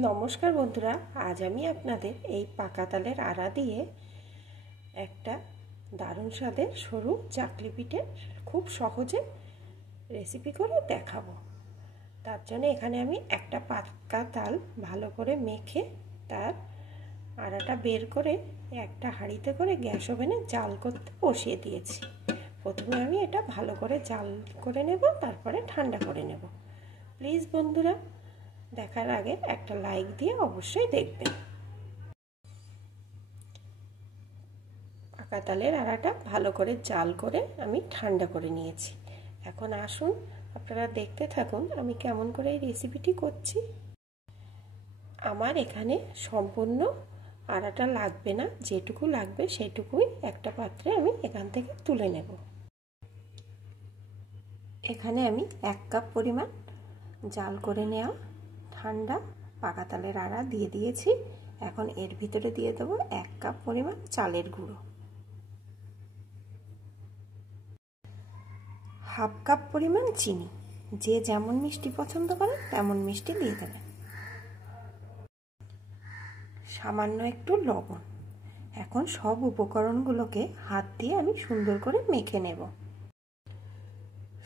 নমস্কার বন্ধুরা, আজ আমি আপনাদের এই পাকা তালের আড়া দিয়ে একটা দারুণ স্বাদের সরু চাকলি পিঠে খুব সহজে রেসিপি করে দেখাবো। তার জন্য এখানে আমি একটা পাকা তাল ভালো করে মেখে তার আড়াটা বের করে একটা হাঁড়িতে করে গ্যাস ওভেনে জাল করতে বসিয়ে দিয়েছি। প্রথমে আমি এটা ভালো করে জাল করে নেব, তারপরে ঠান্ডা করে নেব। প্লিজ বন্ধুরা, দেখার আগে একটা লাইক দিয়ে অবশ্যই দেখবেন। পাকা তালের আড়াটা ভালো করে জাল করে আমি ঠান্ডা করে নিয়েছি। এখন আসুন আপনারা দেখতে থাকুন আমি কেমন করে এই রেসিপিটি করছি। আমার এখানে সম্পূর্ণ আড়াটা লাগবে না, যেটুকু লাগবে সেটুকুই একটা পাত্রে আমি এখান থেকে তুলে নেব। এখানে আমি 1 কাপ পরিমাণ জাল করে নেওয়া ঠান্ডা পাকা তালের আড়া দিয়ে দিয়েছি। এখন এর ভিতরে দিয়ে দেবো 1 কাপ পরিমাণ চালের গুঁড়ো, 1/2 কাপ পরিমাণ চিনি, যে যেমন মিষ্টি পছন্দ করে তেমন মিষ্টি দিয়ে দেবেন, সামান্য একটু লবণ। এখন সব উপকরণগুলোকে হাত দিয়ে আমি সুন্দর করে মেখে নেব।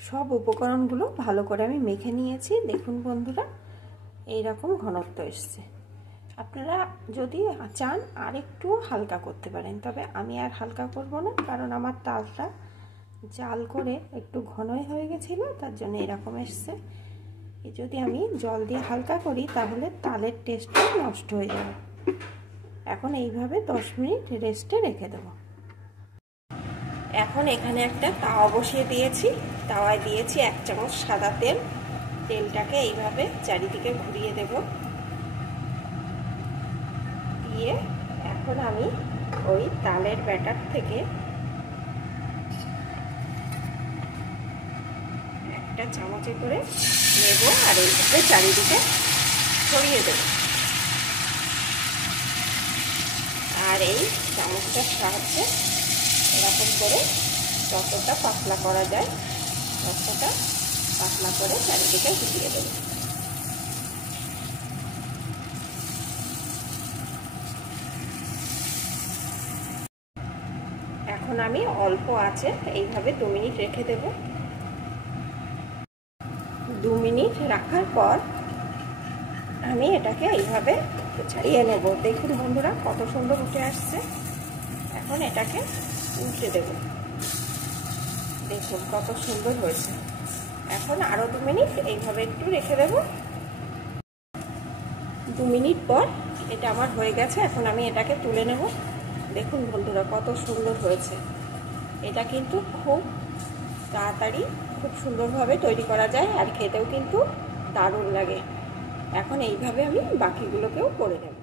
সব উপকরণগুলো ভালো করে আমি মেখে নিয়েছি। দেখুন বন্ধুরা, এইরকম ঘনত্ব এসছে। আপনারা যদি চান আর একটু হালকা করতে পারেন, তবে আমি আর হালকা করব না, কারণ আমার তালটা জাল করে একটু ঘনই হয়ে গেছিল, তার জন্য এরকম এসছে। যদি আমি জল দিয়ে হালকা করি তাহলে তালের টেস্টটা নষ্ট হয়ে যাবে। এখন এইভাবে 10 মিনিট রেস্টে রেখে দেব। এখন এখানে একটা তাওয়া বসিয়ে দিয়েছি। তাওয়ায় দিয়েছি 1 চামচ সাদা তেল। তেলটাকে এইভাবে চারিদিকে ঘুরিয়ে দেব। দিয়ে এখন আমি ওই তালের ব্যাটার থেকে একটা চামচে করে নেব আর এইভাবে চারিদিকে ছড়িয়ে দেব। আর এই চামচটার সাহায্যে এরকম করে যতটা পাতলা করা যায় ততটা পাতলা করে চারিদিকে ঘুরিয়ে দেব। এখন আমি অল্প আঁচে এইভাবে 2 মিনিট রেখে দেব। 2 মিনিট রাখার পর আমি এটাকে এইভাবে ছাড়িয়ে নেব। দেখুন বন্ধুরা, কত সুন্দর উঠে আসছে। এখন এটাকে উল্টে দেব। দেখুন কত সুন্দর হয়েছে। এখন আরও 2 মিনিট এইভাবে একটু রেখে দেব। 2 মিনিট পর এটা আমার হয়ে গেছে। এখন আমি এটাকে তুলে নেব। দেখুন বন্ধুরা, কত সুন্দর হয়েছে। এটা কিন্তু খুব তাড়াতাড়ি খুব সুন্দরভাবে তৈরি করা যায়, আর খেতেও কিন্তু দারুণ লাগে। এখন এইভাবে আমি বাকিগুলোকেও করে নেব।